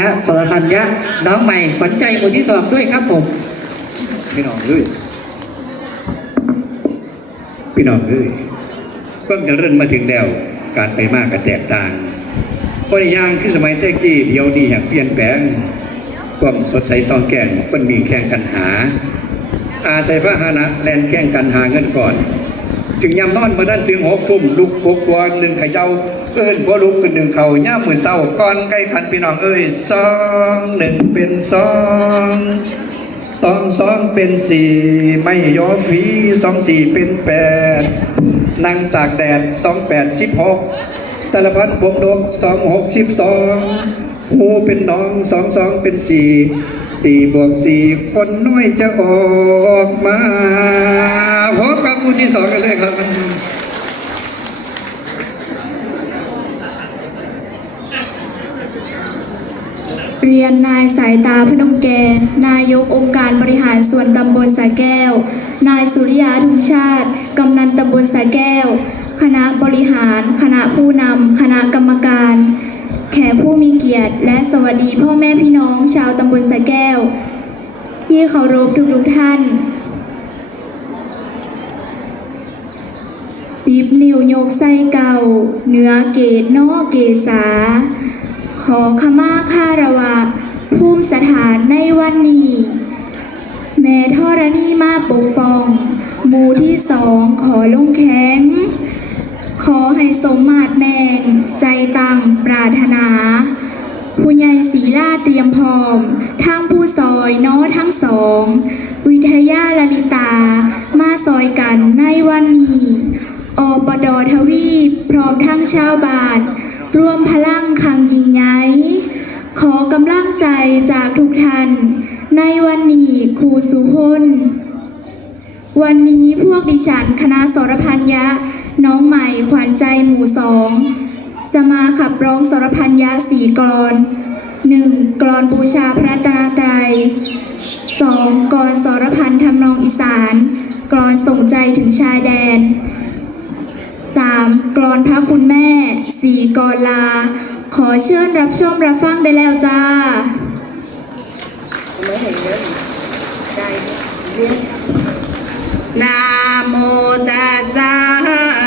นะสรธัญญะน้องใหม่ขวัญใจหมู่ที่สองด้วยครับผมพี่น้องเอ้ยพี่น้องเอ้ยเพิ่งจะเริ่มมาถึงแล้วการไปมากก็แตกต่างเพราะในอย่างที่สมัยแตกี้เดียวนี้อยากเปลี่ยนแปลงความสดใสซองแก่งคนมีแข่งกันหา อาศัยพระหานะแลนแข่งกันหาเงินก่อน ถึงยามนอนมาท่านถึงหกทุ่มลุกปกวันหนึ่งไข่เจ้าเอิ้นพอลุกขึ้นหนึ่งเขาย่ามมือเศร้าก่อนใกล้ขันพี่น้องเอ้ยสองหนึ่งเป็นสองสองสองเป็นสี่ไม่ย่อฟีสองสี่เป็นแปดนั่งตากแดดสองแปดสิบหกสารพัดบวกลบสองหกสิบสองหูเป็นน้องสองสองเป็นสี่ สี่บวกสี่คนน้อยจะออกมาพบกับผู้ที่สองกันเลยครับเรียนนายสายตาพนมแก นายกองค์การบริหารส่วนตำบลสาแก้ว นายสุริยาทุงชาติ กำนันตำบลสาแก้ว คณะบริหาร คณะผู้นำ คณะกรรมการ แขกผู้มีเกียรติ และสวัสดีพ่อแม่พี่น้อง ชาวตำบลสาแก้ว ที่เคารพทุกๆท่านติบนิ้วยกไส้เก่า เนื้อเกตนอกเกษา ขอขมาค่าระวะภูมิสถานในวันนี้ แม่ธรณีมาปกป้อง หมู่ที่สองขอลงแข็ง ขอให้สมมาตรแมงใจตั้งปรารถนา ผู้ใหญ่ศีลาเตรียมพร้อม ทั้งผู้ซอยน้อทั้งสอง วิทยาลลิตา มาซอยกันในวันนี้อปดทวีปพร้อมทั้งชาวบ้านรวมพลังคังยิงใหญ่ขอกำลังใจจากทุกท่าน ในวันนี้ครูสุพลวันนี้พวกดิฉันคณะสรพันยะ น้องใหม่ขวัญใจหมู่สองจะมาขับร้องสรพันยะสี่กรอนหนึ่งกรอนบูชาพระรัตนตรัยสองกรอนสรพันทำนองอีสาน กรอนส่งใจถึงชายแดนสามกรอนพระคุณแม่สี่กรอนลา ขอเชิญรับชมรับฟังได้แล้วจ้านะโมตัสสะ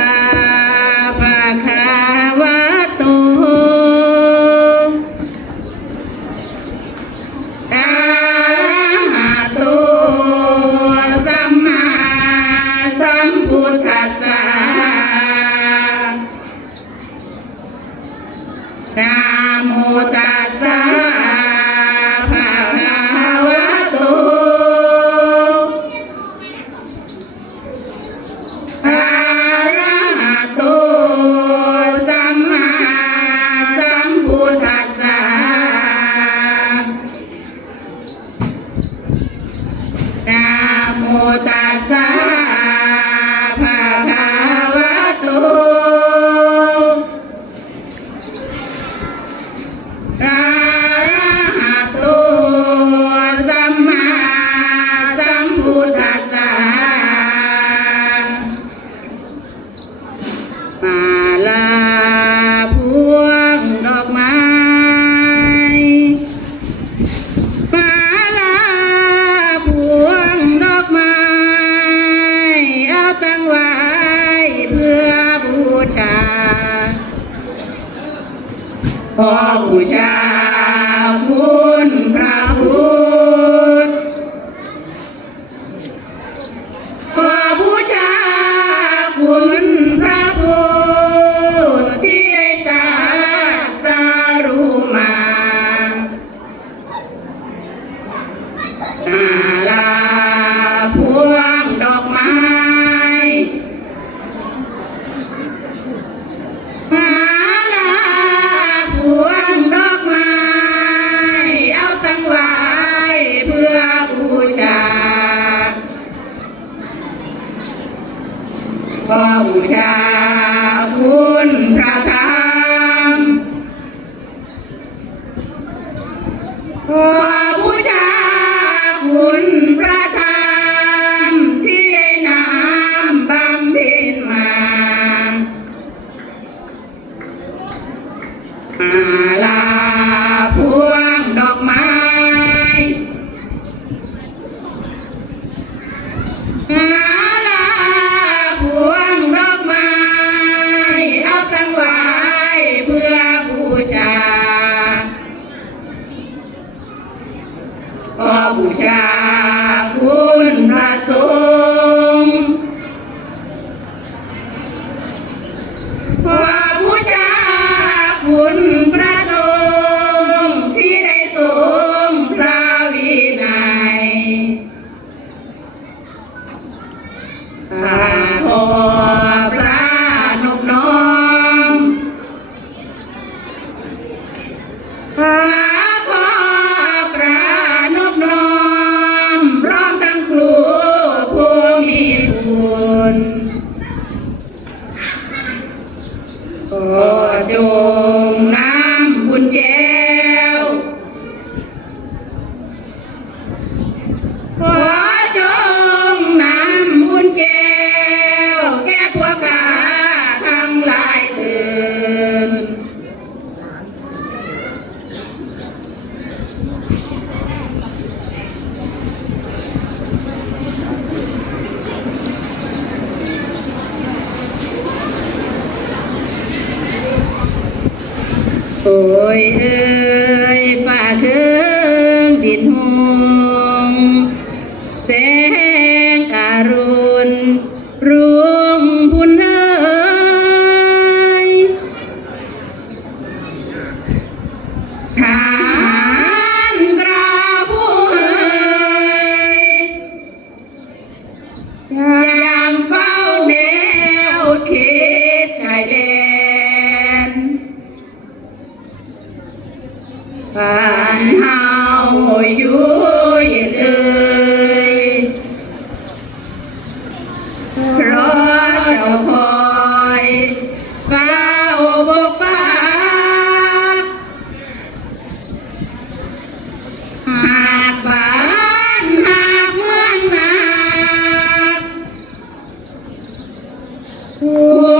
คุ้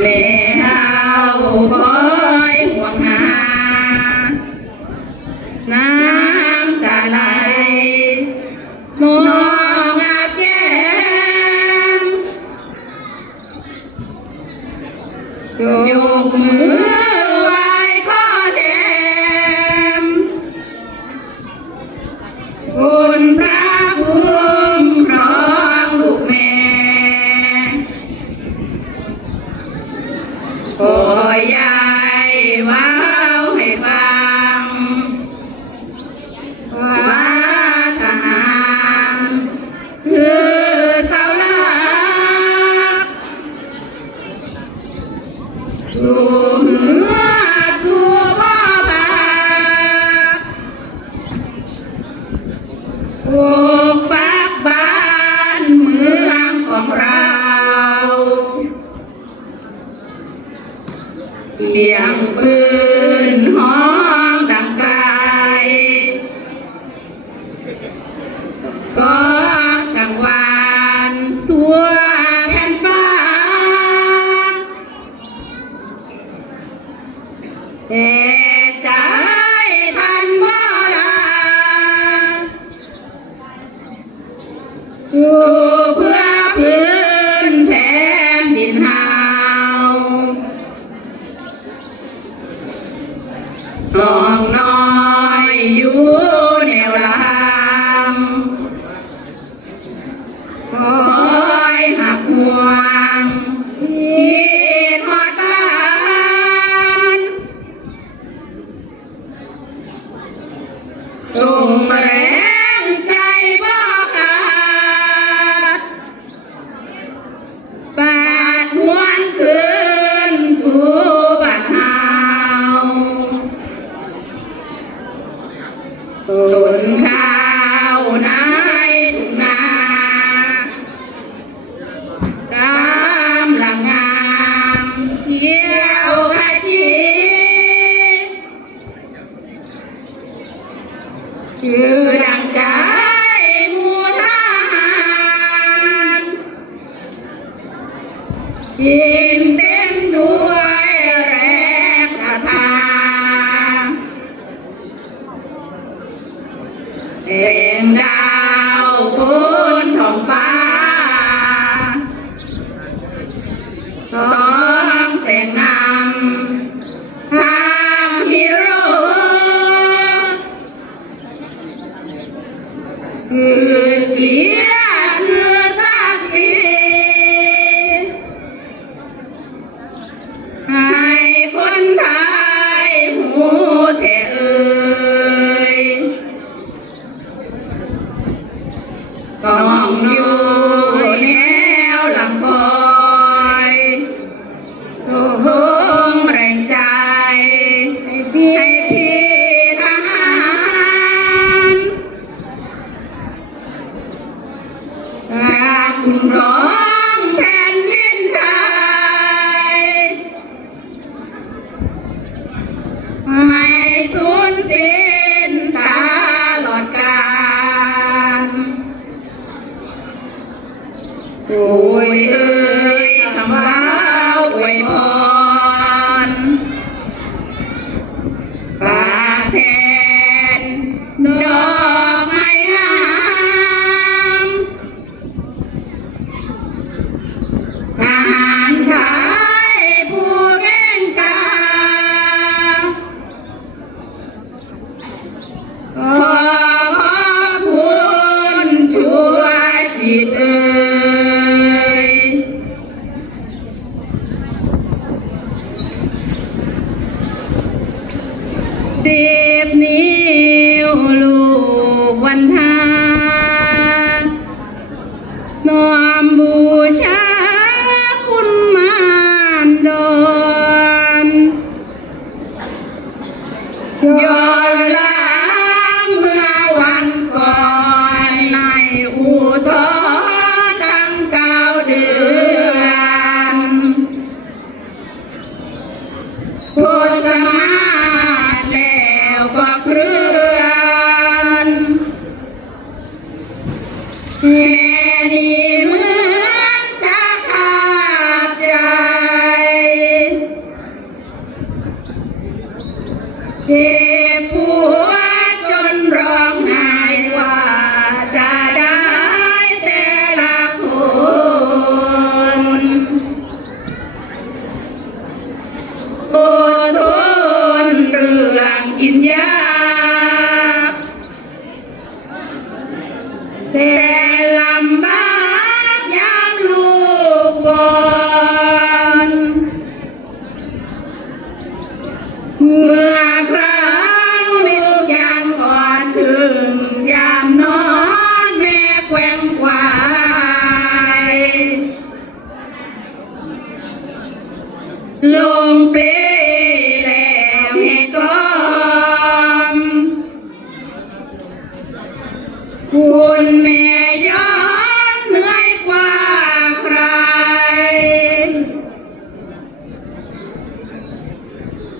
เลเฮาคอ แ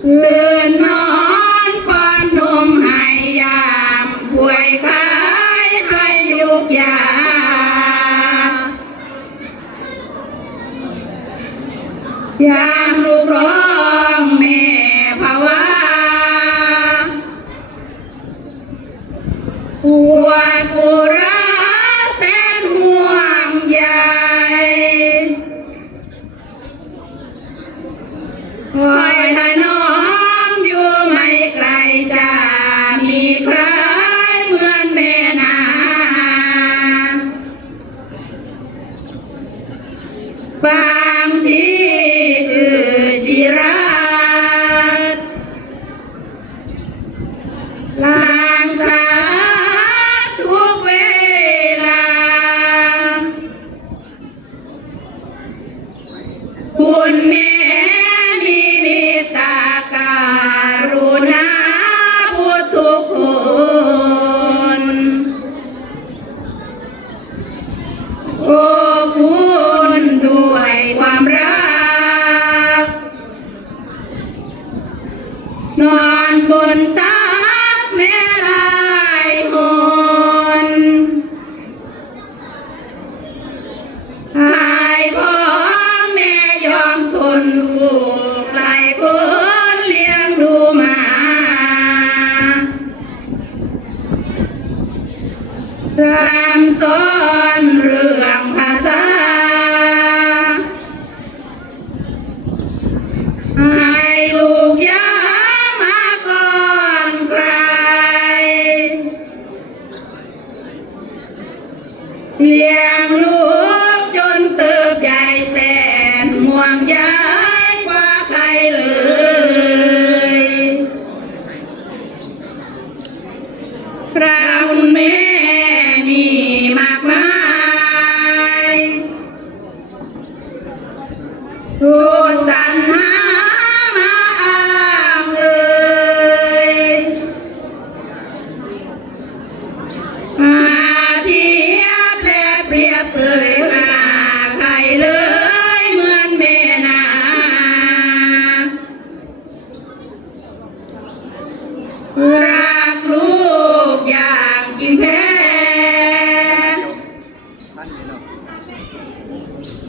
เดินนอนปอนนมให้ยามป่วยคายให้ยุกยาอยางลูกร้อ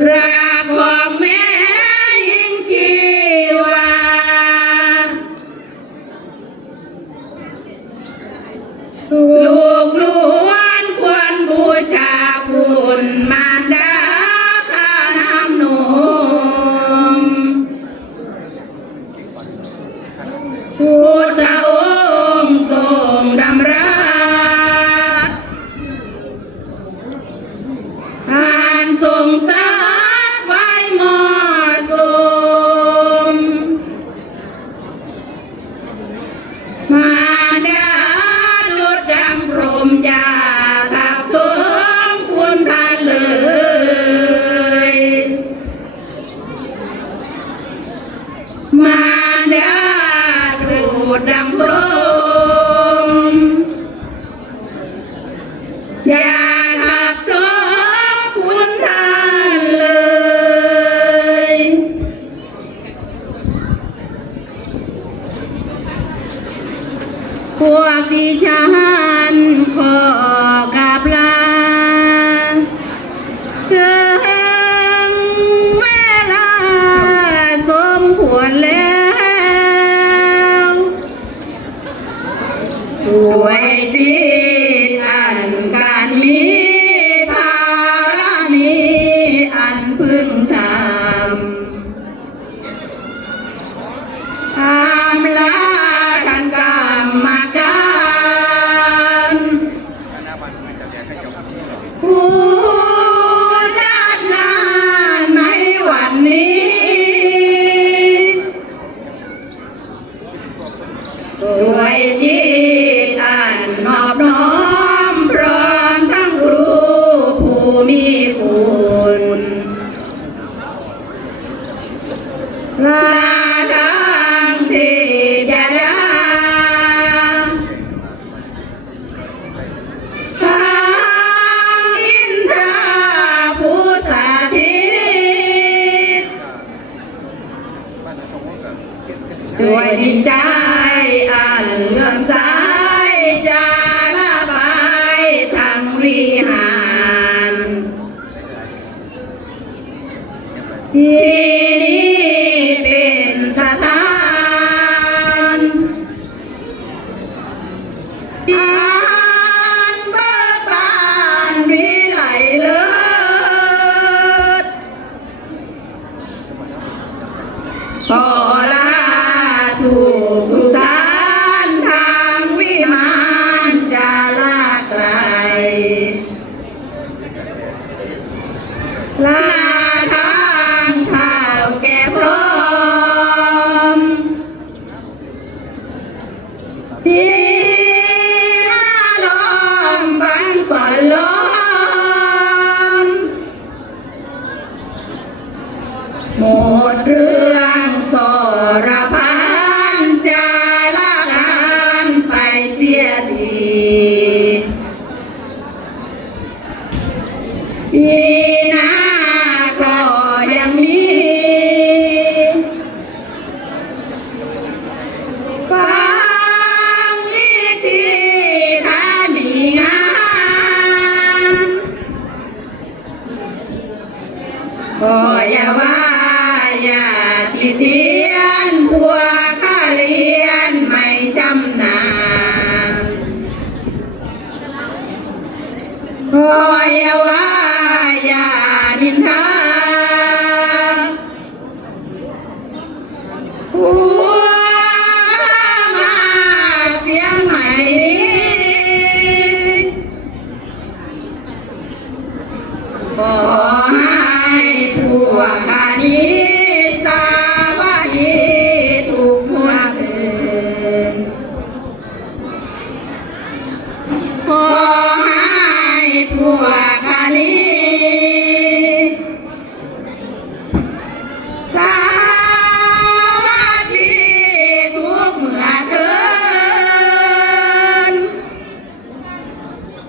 รั